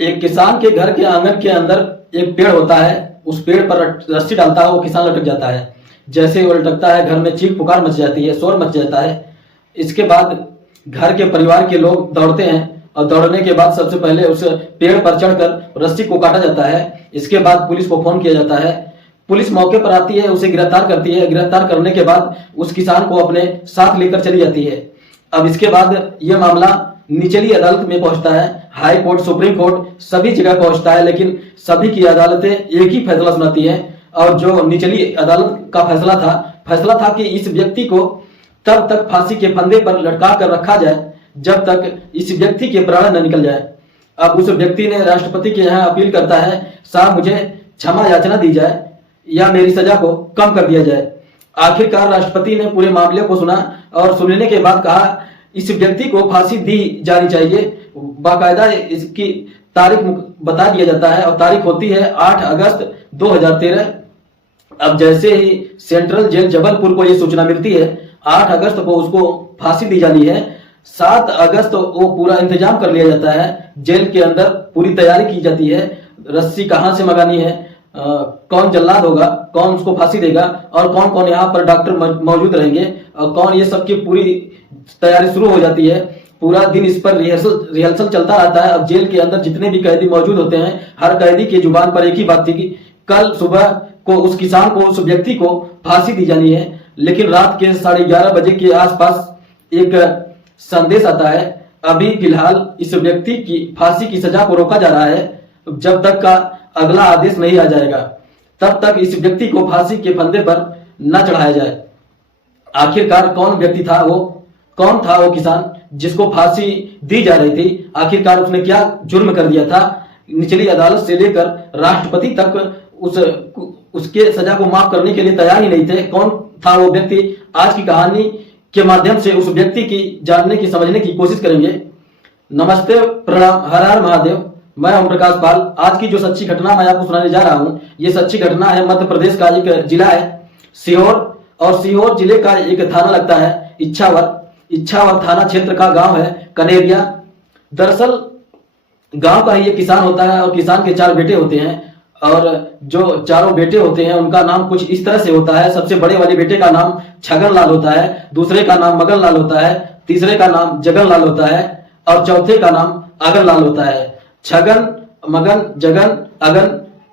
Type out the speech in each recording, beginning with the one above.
एक किसान के घर के आंगन के अंदर एक पेड़ होता है। उस पेड़ पर रस्सी डालता है, वो किसान लटक जाता है। जैसे ही वो लटकता है, घर में चीख पुकार मच जाती है, शोर मच जाता है। इसके बाद घर के परिवार के लोग दौड़ते हैं और दौड़ने के बाद सबसे पहले उस पेड़ पर चढ़कर रस्सी को काटा जाता है। इसके बाद पुलिस को फोन किया जाता है। पुलिस मौके पर आती है, उसे गिरफ्तार करती है। गिरफ्तार करने के बाद उस किसान को अपने साथ लेकर चली जाती है। अब इसके बाद यह मामला निचली अदालत में पहुंचता है। हाई कोर्ट, सुप्रीम कोर्ट, सभी जगह पहुंचता है, लेकिन सभी की अदालतें एक ही फैसला सुनाती है। और जो निचली अदालत का फैसला था कि इस व्यक्ति को तब तक फांसी के फंदे पर लटका कर रखा जाए जब तक इस व्यक्ति के प्राण न निकल जाए। अब उस व्यक्ति ने राष्ट्रपति के यहाँ अपील करता है, साहब मुझे क्षमा याचना दी जाए या मेरी सजा को कम कर दिया जाए। आखिरकार राष्ट्रपति ने पूरे मामले को सुना और सुनने के बाद कहा इस व्यक्ति को फांसी दी जानी चाहिए। बाकायदा इसकी तारीख बता दिया जाता है और तारीख होती है 8 अगस्त 2013। अब जैसे ही सेंट्रल जेल जबलपुर को यह सूचना मिलती है 8 अगस्त को उसको फांसी दी जानी है। 7 अगस्त वो पूरा इंतजाम कर लिया जाता है। जेल के अंदर पूरी तैयारी की जाती है। रस्सी कहाँ से मंगानी है, कौन जल्लाद होगा, कौन उसको फांसी देगा और कौन कौन यहाँ पर डॉक्टर मौजूद रहेंगे और कौन, ये सबकी पूरी तैयारी शुरू हो जाती है। पूरा दिन इस पर रिहर्सल चलता रहता है। अब जेल के अंदर जितने भी कैदी मौजूद होते हैं, हर कैदी की जुबान पर एक ही बात थी कि कल सुबह को उस किसान को, उस व्यक्ति को फांसी दी जानी है। लेकिन रात के 11:30 बजे के आसपास एक संदेश आता है, अभी फिलहाल इस व्यक्ति की फांसी की सजा को रोका जा रहा है। जब तक का अगला आदेश नहीं आ जाएगा तब तक इस व्यक्ति को फांसी के फंदे पर न चढ़ाया जाए। आखिरकार कौन था वो किसान जिसको फांसी दी जा रही थी? आखिरकार उसने क्या जुर्म कर दिया था? निचली अदालत से लेकर राष्ट्रपति तक उसके सजा को माफ करने के लिए तैयार ही नहीं थे। कौन था वो व्यक्ति? आज की कहानी के माध्यम से उस व्यक्ति की जानने की, समझने की कोशिश करेंगे। नमस्ते, प्रणाम, हर हर महादेव। मैं ओम प्रकाश पाल। आज की जो सच्ची घटना मैं आपको सुनाने जा रहा हूँ, ये सच्ची घटना है मध्य प्रदेश का एक जिला है सीहोर, और सीहोर जिले का एक थाना लगता है इच्छावर थाना क्षेत्र का गांव है कनेरिया। दरअसल गांव का ही ये किसान होता है और किसान के 4 बेटे होते हैं। और जो चारों बेटे होते हैं उनका नाम कुछ इस तरह से होता है। सबसे बड़े वाले बेटे का नाम छगन लाल होता है, दूसरे का नाम मगन लाल होता है, तीसरे का नाम जगन लाल होता है और चौथे का नाम अगन लाल होता है। छगन, मगन, जगन, अगन,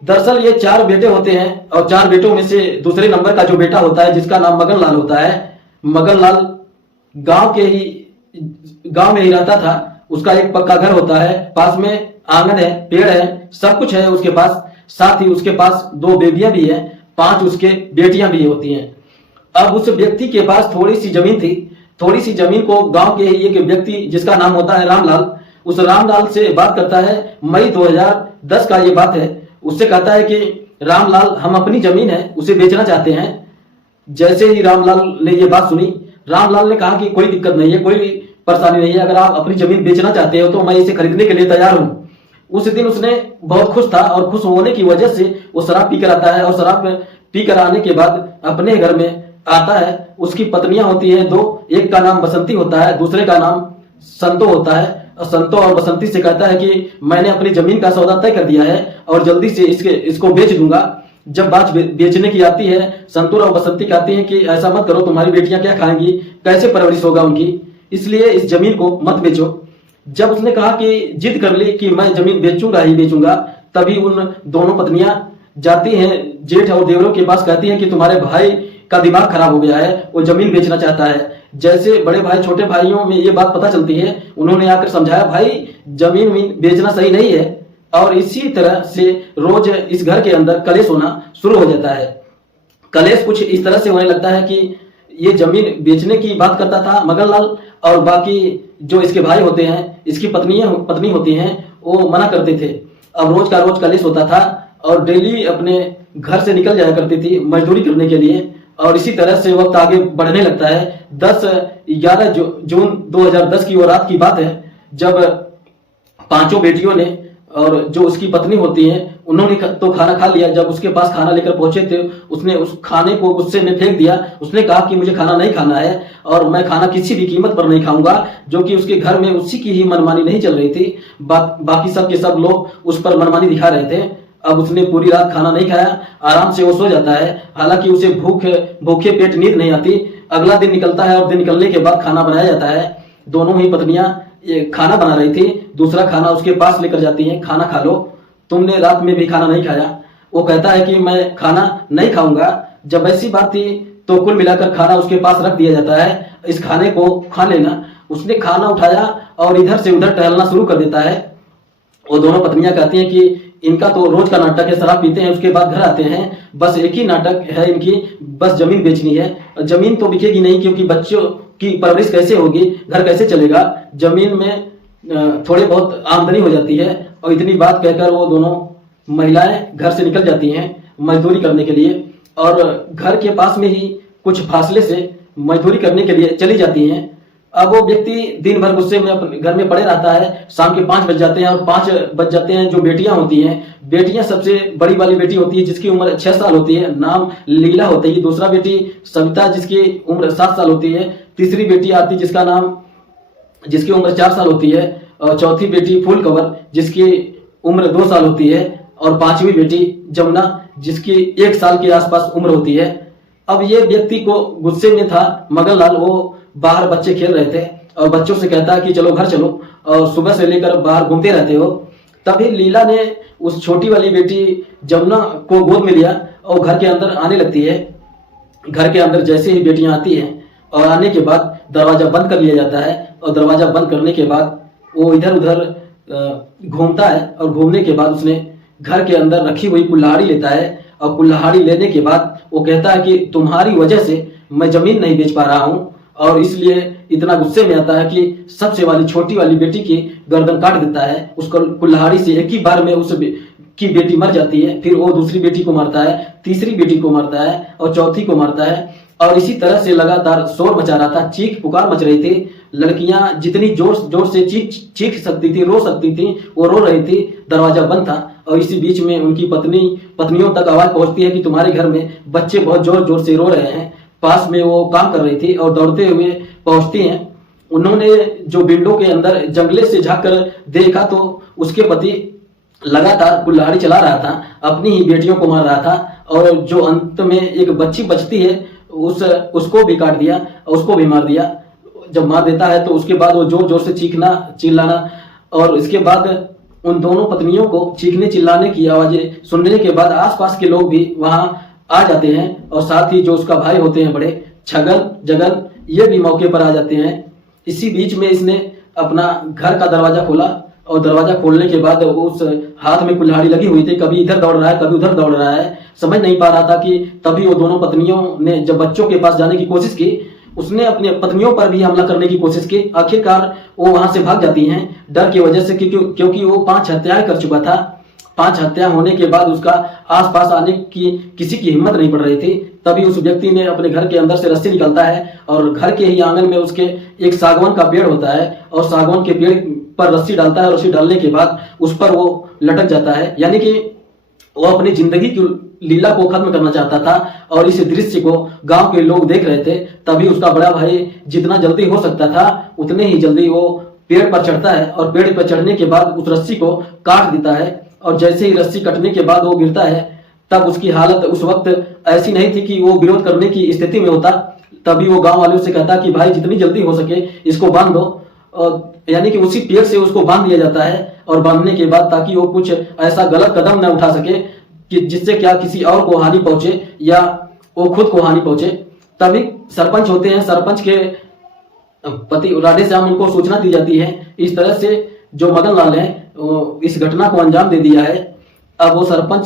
दरअसल ये 4 बेटे होते हैं और 4 बेटों में से दूसरे नंबर का जो बेटा होता है जिसका नाम मगन लाल होता है, मगन लाल गांव में ही रहता था। उसका एक पक्का घर होता है, पास में आंगन है, पेड़ है, सब कुछ है उसके पास। साथ ही उसके पास 2 बेबियां भी है, 5 उसके बेटियां भी होती हैं। अब उस व्यक्ति के पास थोड़ी सी जमीन थी। थोड़ी सी जमीन को गांव के ही एक व्यक्ति जिसका नाम होता है रामलाल, उस रामलाल से बात करता है। मई 2010 का ये बात है। उससे कहता है कि रामलाल, हम अपनी जमीन है उसे बेचना चाहते हैं। जैसे ही रामलाल ने ये बात सुनी, रामलाल ने कहा कि कोई दिक्कत नहीं है, कोई परेशानी नहीं है, अगर आप अपनी जमीन बेचना चाहते हो तो मैं इसे खरीदने के लिए तैयार हूं। उस दिन उसने बहुत खुश था और खुश होने की वजह से वो शराब पीकर आता है और शराब पीकर आने के बाद अपने घर में आता है। उसकी पत्नियां होती हैं 2, एक का नाम बसंती होता है, दूसरे का नाम संतो होता है। और संतो और बसंती से कहता है कि मैंने अपनी जमीन का सौदा तय कर दिया है और जल्दी से इसको बेच दूंगा। जब बात बेचने की आती है, संतूर और बसंती कहती हैं कि ऐसा मत करो, तुम्हारी बेटियां क्या खाएंगी, कैसे परवरिश होगा उनकी, इसलिए इस जमीन को मत बेचो। जब उसने कहा कि जिद कर ली कि मैं जमीन बेचूंगा ही बेचूंगा, तभी उन दोनों पत्नियां जाती हैं जेठ और देवरों के पास, कहती हैं कि तुम्हारे भाई का दिमाग खराब हो गया है, वो जमीन बेचना चाहता है। जैसे बड़े भाई छोटे भाइयों में ये बात पता चलती है, उन्होंने आकर समझाया, भाई जमीन बेचना सही नहीं है। और इसी तरह से रोज इस घर के अंदर कलेश होना शुरू हो जाता है। कलेश कुछ इस तरह से होने लगता है कि ये जमीन बेचने की बात करता था मगनलाल, और बाकी जो इसके भाई होते हैं, इसकी पत्नी होती हैं, वो मना करते थे। अब रोज का रोज कलेश होता था और डेली अपने घर से निकल जाया करती थी मजदूरी करने के लिए। और इसी तरह से वक्त आगे बढ़ने लगता है। 10-11 जून 2010 की वो रात की बात है जब 5 बेटियों ने और जो उसकी पत्नी होती हैं उन्होंने तो खाना खा लिया। जब उसके पास खाना लेकर पहुंचे थे, उसने उस खाने को गुस्से में फेंक दिया। उसने कहा कि मुझे खाना नहीं खाना है और मैं खाना किसी भी कीमत पर नहीं खाऊंगा, जो कि उसके घर में उसी की ही मनमानी नहीं चल रही थी। बाकी सब के सब लोग उस पर मनमानी दिखा रहे थे। अब उसने पूरी रात खाना नहीं खाया, आराम से वो सो जाता है। हालांकि उसे भूखे पेट नींद नहीं आती। अगला दिन निकलता है और दिन निकलने के बाद खाना बनाया जाता है। दोनों ही पत्नियां खाना बना रही थी, दूसरा खाना उसके पास लेकर जाती हैं, खाना खा लो, तुमने रात में भी खाना नहीं खाया। वो कहता है कि मैं खाना नहीं खाऊंगा। जब ऐसी बात थी तो कुल मिलाकर खाना उसके पास रख दिया जाता है, इस खाने को खा लेना। उसने खाना उठाया और इधर से उधर टहलना शुरू कर देता है। वो दोनों पत्नियां कहती हैं कि इनका तो रोज का नाटक है, शराब पीते हैं, उसके बाद घर आते हैं, बस एक ही नाटक है इनकी, बस जमीन बेचनी है। जमीन तो बिकेगी नहीं, क्योंकि बच्चों की परवरिश कैसे होगी, घर कैसे चलेगा, जमीन में थोड़ी बहुत आमदनी हो जाती है। और इतनी बात कहकर वो दोनों महिलाएं घर से निकल जाती हैं मजदूरी करने के लिए, और घर के पास में ही कुछ फासले से मजदूरी करने के लिए चली जाती हैं। अब वो व्यक्ति दिन भर गुस्से में अपने घर में पड़े रहता है। शाम के 5 बज जाते हैं, और 5 बज जाते हैं जो बेटियां होती हैं, बेटियां सबसे बड़ी वाली बेटी होती है जिसकी उम्र 6 साल होती है, नाम लीला होता है। दूसरा बेटी सविता जिसकी उम्र 7 साल होती है। तीसरी बेटी आरती जिसकी उम्र 4 साल होती है। और चौथी बेटी फूल कवर जिसकी उम्र 2 साल होती है। और 5वीं बेटी जमुना जिसकी 1 साल के आसपास उम्र होती है। अब ये व्यक्ति को गुस्से में था मगन लाल, वो बाहर बच्चे खेल रहे थे और बच्चों से कहता है कि चलो घर चलो, और सुबह से लेकर बाहर घूमते रहते हो। तभी लीला ने उस छोटी वाली बेटी जमुना को गोद में लिया और घर के अंदर आने लगती है। घर के अंदर जैसे ही बेटियां आती हैं और आने के बाद दरवाजा बंद कर लिया जाता है, और दरवाजा बंद करने के बाद वो इधर उधर घूमता है। और घूमने के बाद उसने घर के अंदर रखी हुई कुल्हाड़ी लेता है, और कुल्हाड़ी लेने के बाद वो कहता है कि तुम्हारी वजह से मैं जमीन नहीं बेच पा रहा हूं, और इसलिए इतना गुस्से में आता है कि सबसे वाली छोटी वाली बेटी की गर्दन काट देता है। उसको कुल्हाड़ी से एक ही बार में उस की बेटी मर जाती है। फिर वो दूसरी बेटी को मारता है, तीसरी बेटी को मारता है, और चौथी को मारता है। और इसी तरह से लगातार शोर मचा रहा था, चीख पुकार मच रही थी। लड़कियां जितनी जोर से चीख सकती थी, रो सकती थी, वो रो रही थी। दरवाजा बंद था, और इसी बीच में उनकी पत्नियों तक आवाज पहुंचती है कि तुम्हारे घर में बच्चे बहुत जोर जोर से रो रहे हैं। पास में वो काम कर रही थी और दौड़ते हुए पहुंचती हैं। उन्होंने जो विंडो के अंदर जंगले से झांक कर देखा तो उसके पति लगातार कुल्हाड़ी चला रहा था, अपनी ही बेटियों को मार रहा था, और जो अंत में एक बच्ची बचती है उसको भी काट दिया, उसको भी मार दिया। जब मार देता है तो उसके बाद वो जोर जोर से चीखना चिल्लाना, और इसके बाद उन दोनों पत्नियों को चीखने चिल्लाने की आवाजें सुनने के बाद आसपास के लोग भी वहां आ जाते हैं, और साथ ही जो उसका भाई होते हैं बड़े छगन जगन, ये भी मौके पर आ जाते हैं। इसी बीच में इसने अपना घर का दरवाजा खोला, और दरवाजा खोलने के बाद उस हाथ में कुल्हाड़ी लगी हुई थी, कभी इधर दौड़ रहा है कभी उधर दौड़ रहा है, समझ नहीं पा रहा था कि तभी वो दोनों पत्नियों ने जब बच्चों के पास जाने की कोशिश की, उसने अपनी पत्नियों पर भी हमला करने की कोशिश की। आखिरकार वो वहां से भाग जाती हैं डर की वजह से, क्योंकि वो 5 हत्याएं कर चुका था। 5 हत्या होने के बाद उसका आसपास आने की किसी की हिम्मत नहीं पड़ रही थी। तभी उस व्यक्ति ने अपने घर के अंदर से रस्सी निकालता है, और घर के ही आंगन में उसके एक सागवान का पेड़ होता है, और सागवान के पेड़ पर रस्सी डालता है, और रस्सी डालने के बाद उस पर वो लटक जाता है। यानी कि वो अपनी जिंदगी की लीला को खत्म करना चाहता था, और इस दृश्य को गांव के लोग देख रहे थे। तभी उसका बड़ा भाई जितना जल्दी हो सकता था उतने ही जल्दी वो पेड़ पर चढ़ता है, और पेड़ पर चढ़ने के बाद उस रस्सी को काट देता है। और जैसे ही रस्सी कटने के बाद वो गिरता है, तब उसकी हालत उस वक्त ऐसी नहीं थी कि वो विरोध करने की स्थिति में होता। तभी वो गांव वालों से कहता कि भाई जितनी जल्दी हो सके इसको बांध दो, यानी कि उसी पेड़ से उसको बांध दिया जाता है। और बांधने के बाद ताकि वो कुछ ऐसा गलत कदम न उठा सके कि जिससे क्या किसी और को हानि पहुंचे या वो खुद को हानि पहुंचे। तभी सरपंच होते हैं, सरपंच के पति राधे श्याम, उनको सूचना दी जाती है। इस तरह से जो मदन लाल है इस घटना को अंजाम दे दिया है। अब वो सरपंच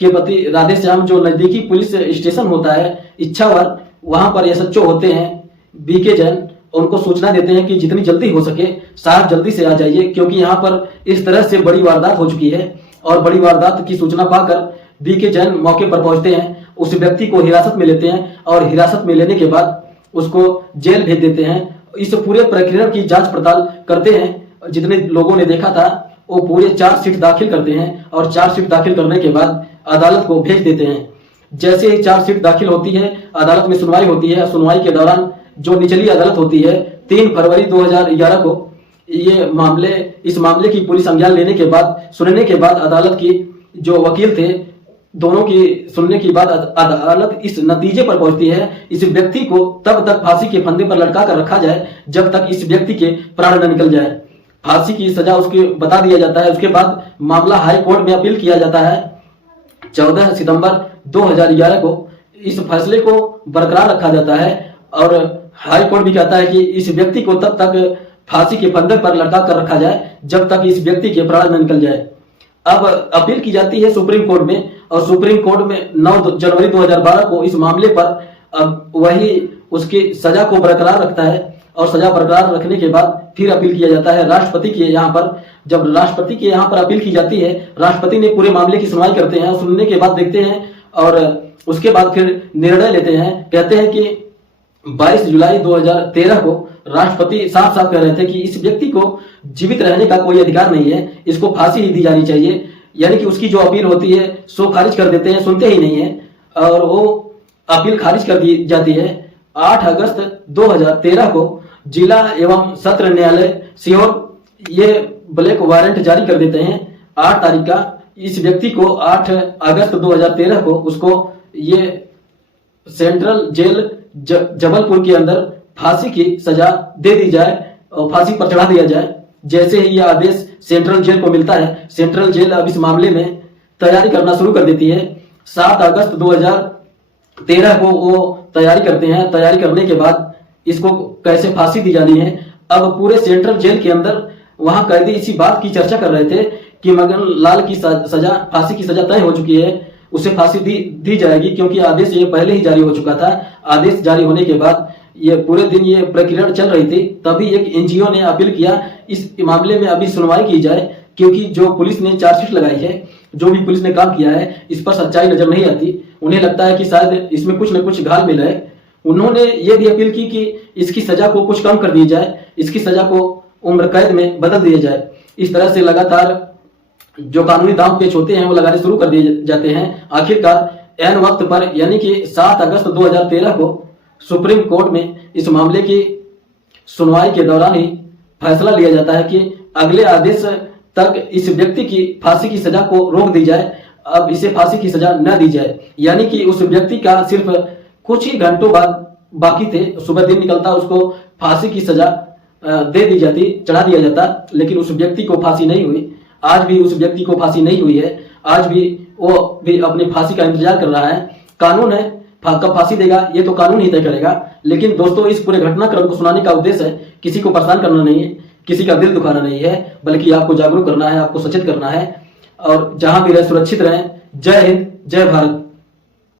के पति राधे श्याम जो नजदीकी पुलिस स्टेशन होता है इच्छावर, वहां पर एसएचओ होते हैं बीके जैन, उनको सूचना देते हैं कि जितनी जल्दी हो सके साहब जल्दी से आ जाइए, क्योंकि यहाँ पर इस तरह से बड़ी वारदात हो चुकी है। और बड़ी वारदात की सूचना पाकर बीके जैन मौके पर पहुंचते हैं, उस व्यक्ति को हिरासत में लेते हैं, और हिरासत में लेने के बाद उसको जेल भेज देते हैं। इस पूरे प्रक्रिया की जांच पड़ताल करते हैं। जितने लोगों ने देखा था वो पूरे चार्जशीट दाखिल करते हैं और चार्जशीट दाखिल करने के बाद अदालत को भेज देते हैं। जैसे ही चार्जशीट दाखिल होती है, अदालत में सुनवाई होती है। सुनवाई के दौरान जो निचली अदालत होती है 3 फरवरी 2011 को इस मामले की पूरी संज्ञान लेने के बाद, सुनने के बाद अदालत की जो वकील थे, दोनों की सुनने के बाद अदालत इस नतीजे पर पहुंचती है, इस व्यक्ति को तब तक फांसी के फंदे पर लटका कर रखा जाए जब तक इस व्यक्ति के प्राण न निकल जाए। फांसी की सजा उसके बता दिया जाता है। उसके बाद मामला हाई कोर्ट में अपील किया जाता है। 14 सितंबर 2011 को इस फैसले को बरकरार रखा जाता है और हाई कोर्ट भी कहता है कि इस व्यक्ति को तब तक फांसी के फंदे पर लटका कर रखा जाए जब तक इस व्यक्ति के प्राण न निकल जाए। अब अपील की जाती है सुप्रीम कोर्ट में और सुप्रीम कोर्ट में 9 जनवरी 2012 को इस मामले पर वही उसकी सजा को बरकरार रखता है और सजा बरकरार रखने के बाद फिर अपील किया जाता है राष्ट्रपति के यहाँ पर। जब राष्ट्रपति के यहाँ पर अपील की जाती है, राष्ट्रपति ने पूरे मामले की सुनवाई करते हैं और सुनने के बाद देखते हैं और उसके बाद फिर निर्णय लेते हैं। कहते हैं कि 22 जुलाई 2013 को राष्ट्रपति साफ साफ कह रहे थे कि इस व्यक्ति को जीवित रहने का कोई अधिकार नहीं है, इसको फांसी ही दी जानी चाहिए। यानी कि उसकी जो अपील होती है सो खारिज कर देते हैं, सुनते ही नहीं है और वो अपील खारिज कर दी जाती है। 8 अगस्त 2013 को जिला एवं सत्र न्यायालय सीहोर ये ब्लैक वारंट जारी कर देते हैं। 8 तारीख का इस व्यक्ति को 8 अगस्त 2013 को उसको ये सेंट्रल जेल जबलपुर के अंदर फांसी की सजा दे दी जाए और फांसी पर चढ़ा दिया जाए। जैसे ही यह आदेश सेंट्रल जेल को मिलता है, सेंट्रल जेल अब इस मामले में तैयारी करना शुरू कर देती है। 7 अगस्त 2013 को वो तैयारी करते हैं। तैयारी करने के बाद इसको कैसे फांसी दी जानी है, अब पूरे सेंट्रल जेल के अंदर वहां कैदी इसी बात की चर्चा कर रहे थे कि मगन लाल की सजा, फांसी की सजा तय हो चुकी है, उसे फांसी दी जाएगी क्योंकि आदेश ये पहले ही जारी हो चुका था। आदेश जारी होने के बाद ये पूरे दिन ये प्रक्रिया चल रही थी, तभी एक एनजीओ ने अपील किया इस मामले में अभी सुनवाई की जाए क्योंकि जो पुलिस ने चार्जशीट लगाई है, जो भी पुलिस ने काम किया है, इस पर सच्चाई नजर नहीं आती। उन्हें लगता है कि शायद इसमें कुछ न कुछ घालमेल है। उन्होंने ये भी अपील की कि इसकी सजा को कुछ कम कर दी जाए, इसकी सजा को उम्र कैद में बदल दिया जाए। इस तरह से लगातार जो कानूनी दांव पेच होते हैं वो लगाने शुरू कर दिए जाते हैं। आखिरकार एन वक्त पर यानी कि 7 अगस्त 2013 को सुप्रीम कोर्ट में इस मामले की सुनवाई के दौरान ही फैसला लिया जाता है कि अगले आदेश तक इस व्यक्ति की फांसी की सजा को रोक दी जाए, अब इसे फांसी की सजा न दी जाए। यानी कि उस व्यक्ति का सिर्फ कुछ ही घंटों बाद बाकी थे, सुबह दिन निकलता उसको फांसी की सजा दे दी जाती, चढ़ा दिया जाता, लेकिन उस व्यक्ति को फांसी नहीं हुई। आज भी उस व्यक्ति को फांसी नहीं हुई है। आज भी वो भी अपनी फांसी का इंतजार कर रहा है। कानून है, कब फांसी देगा ये तो कानून ही तय करेगा। लेकिन दोस्तों, इस पूरे घटनाक्रम को सुनाने का उद्देश्य है किसी को परेशान करना नहीं है, किसी का दिल दुखाना नहीं है, बल्कि आपको जागरूक करना है, आपको सचेत करना है और जहां भी रहे सुरक्षित रहें। जय हिंद, जय भारत।